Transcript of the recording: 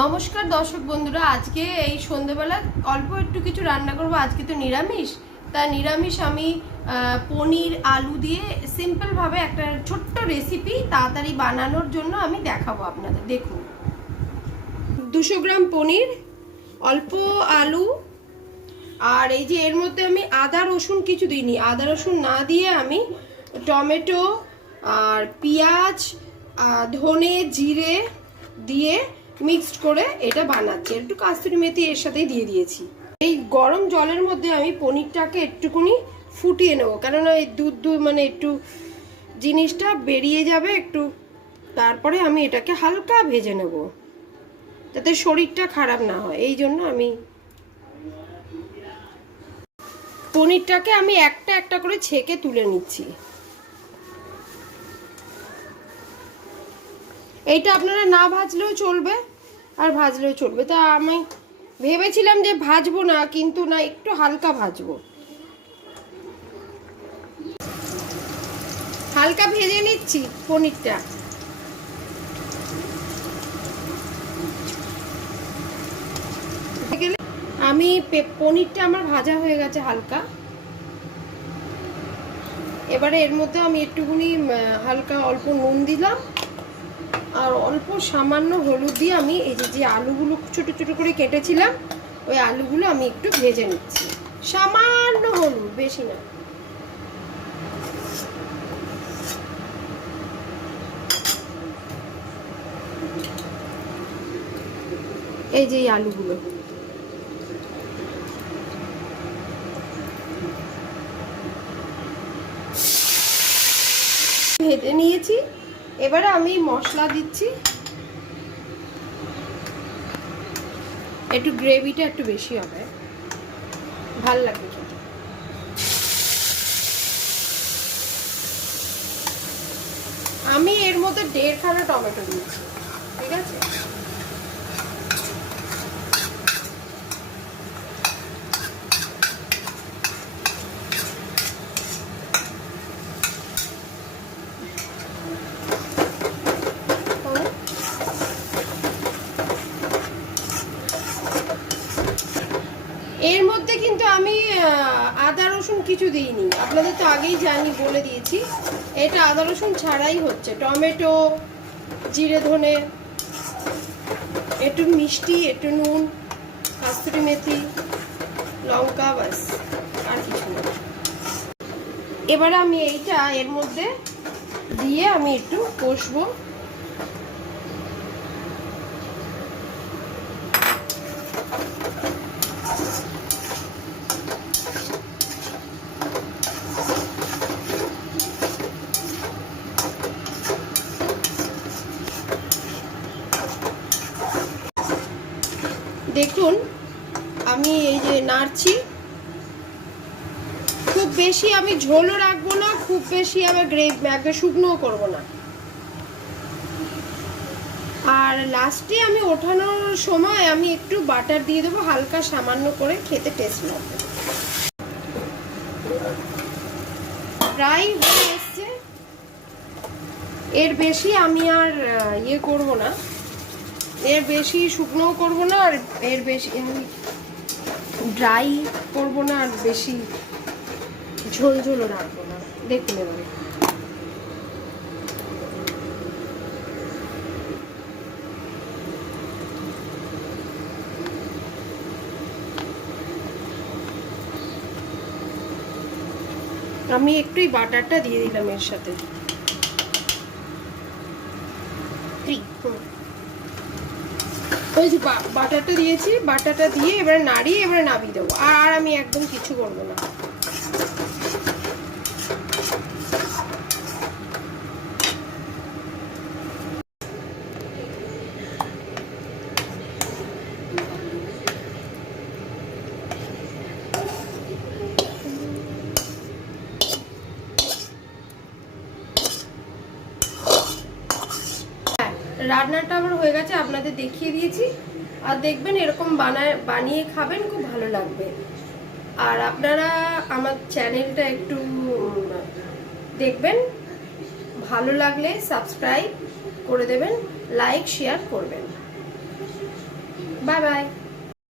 নমস্কার দর্শক বন্ধুরা, আজকে এই সন্ধ্যাবেলা অল্প একটু কিছু রান্না করব। আজকে তো নিরামিষ, তা নিরামিষ আমি পনির আলু দিয়ে সিম্পলভাবে একটা ছোট্ট রেসিপি তাড়াতাড়ি বানানোর জন্য আমি দেখাবো আপনাদের। দেখুন, 200 গ্রাম পনির, অল্প আলু, আর এই যে এর মধ্যে আমি আদা রসুন কিছু দিইনি। আদা রসুন না দিয়ে আমি টমেটো আর পেঁয়াজ, ধনে, জিরে দিয়ে মিক্সড করে এটা বানাচ্ছি। একটু কাস্তুরি মেথি এর সাথেই দিয়ে দিয়েছি। এই গরম জলের মধ্যে আমি পনিরটাকে একটুখানি ফুটিয়ে নেবো, কেননা এই দুধ মানে একটু জিনিসটা বেরিয়ে যাবে একটু। তারপরে আমি এটাকে হালকা ভেজে নেব যাতে শরীরটা খারাপ না হয়। এই জন্য আমি পনিরটাকে আমি একটা একটা করে ছেঁকে তুলে নিচ্ছি। এইটা আপনারা না ভাজলেও চলবে আর ভাজলেও চলবে। তা আমি ভেবেছিলাম যে ভাজবো না, কিন্তু না, একটু হালকা ভাজবো। হালকা ভেজে নিচ্ছি পনিরটা। আমি পনিরটা আমার ভাজা হয়ে গেছে হালকা। এবারে এর মধ্যে আমি একটুখানি হালকা অল্প নুন দিলাম আর অল্প সামান্য হলুদ দিয়ে আমি এই যে আলুগুলো ছোট ছোট করে কেটেছিলাম ওই আলুগুলো আমি একটু ভেজে নিচ্ছি। সামান্য হলুদ, বেশি না। এই যে আলুগুলো ভেজে নিয়েছি। এবারে আমি মশলা দিচ্ছি। একটু গ্রেভিটা একটু বেশি হবে, ভাল লাগবে খেতে। আমি এর মধ্যে 1.5 খানা টমেটো দিয়েছি, ঠিক আছে? এর মধ্যে কিন্তু আমি আদা রসুন কিছু দিইনি, আপনাদের তো আগেই বলে দিয়েছি। এটা আদা রসুন ছাড়াই হচ্ছে। টমেটো, জিরে, ধনে, একটু মিষ্টি, একটু নুন, কাস্তুরি মেথি, লঙ্কা, বাস, আর কিছু না। এবারে আমি এইটা এর মধ্যে দিয়ে আমি একটু কষবো। দেখুন, আমি এই যে নাড়ছি। খুব বেশি আমি ঝোলও রাখবো না, খুব বেশি আবার গ্রেভি একদম শুকনোও করবো না। আর লাস্টে আমি ওঠানোর সময় আমি একটু বাটার দিয়ে দেবো হালকা সামান্য করে, খেতে টেস্ট লাগবে। প্রায় হয়ে এসছে। এর বেশি আমি আর ইয়ে করব না, এর বেশি শুকনোও করব না, আর এর বেশি ড্রাই করব না, আর বেশি ঝোল ঝোলও রাখবো না। দেখুন, এবারে আমি একটু বাটারটা দিয়ে দিলাম এর সাথে। ওই যে বাটারটা দিয়েছি, বাটারটা দিয়ে এবারে নাড়িয়ে এবারে নামিয়ে দেবো। আর আমি একদম কিছু করবো না। রান্নাটা আমার হয়ে গেছে, আপনাদের দেখিয়ে দিয়েছি। আর দেখবেন এরকম বানিয়ে খাবেন, খুব ভালো লাগবে। আর আপনারা আমার চ্যানেলটা একটু দেখবেন, ভালো লাগলে সাবস্ক্রাইব করে দেবেন, লাইক শেয়ার করবেন। Bye bye.